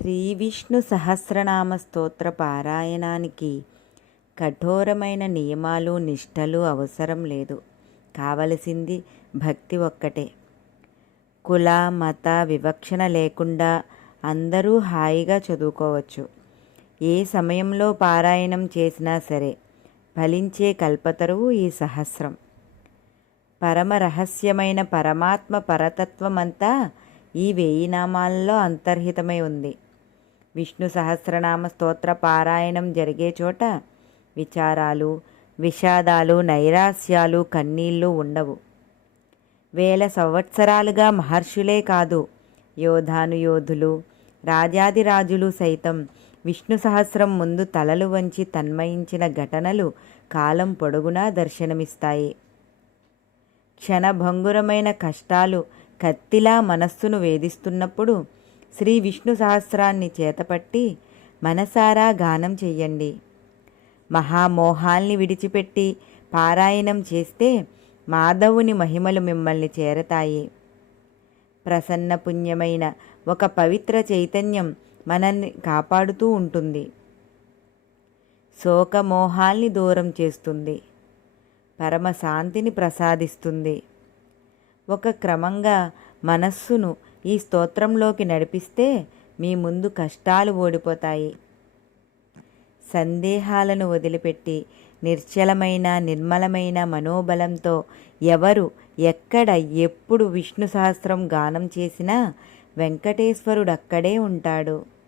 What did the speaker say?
శ్రీ విష్ణు సహస్రనామ స్తోత్ర పారాయణానికి కఠోరమైన నియమాలు నిష్టలు అవసరం లేదు. కావలసింది భక్తి ఒక్కటే. కుల మత వివక్షణ లేకుండా అందరూ హాయిగా చదువుకోవచ్చు. ఏ సమయంలో పారాయణం చేసినా సరే ఫలించే కల్పతరువు ఈ సహస్రం. పరమ రహస్యమైన పరమాత్మ పరతత్వమంతా ఈ వేయి నామాల్లో అంతర్హితమై ఉంది. విష్ణు సహస్రనామ స్తోత్ర పారాయణం జరిగే చోట విచారాలు విషాదాలు నైరాస్యాలు కన్నీళ్ళు ఉండవు. వేల సంవత్సరాలుగా మహర్షులే కాదు యోధానుయోధులు రాజాదిరాజులు సైతం విష్ణు సహస్రం ముందు తలలు వంచి తన్మయించిన ఘటనలు కాలం పొడుగునా దర్శనమిస్తాయి. క్షణభంగురమైన కష్టాలు కత్తిలా మనస్సును వేధిస్తున్నప్పుడు శ్రీ విష్ణు సహస్రాన్ని చేతపట్టి మనసారా గానం చెయ్యండి. మహామోహాల్ని విడిచిపెట్టి పారాయణం చేస్తే మాధవుని మహిమలు మిమ్మల్ని చేరతాయి. ప్రసన్న పుణ్యమైన ఒక పవిత్ర చైతన్యం మనల్ని కాపాడుతూ ఉంటుంది. శోకమోహాల్ని దూరం చేస్తుంది. పరమశాంతిని ప్రసాదిస్తుంది. ఒక క్రమంగా మనస్సును ఈ స్తోత్రంలోకి నడిపిస్తే మీ ముందు కష్టాలు ఓడిపోతాయి. సందేహాలను వదిలిపెట్టి నిర్చలమైన నిర్మలమైన మనోబలంతో ఎవరు ఎక్కడ ఎప్పుడు విష్ణు సహస్రం గానం చేసినా వెంకటేశ్వరుడు అక్కడే ఉంటాడు.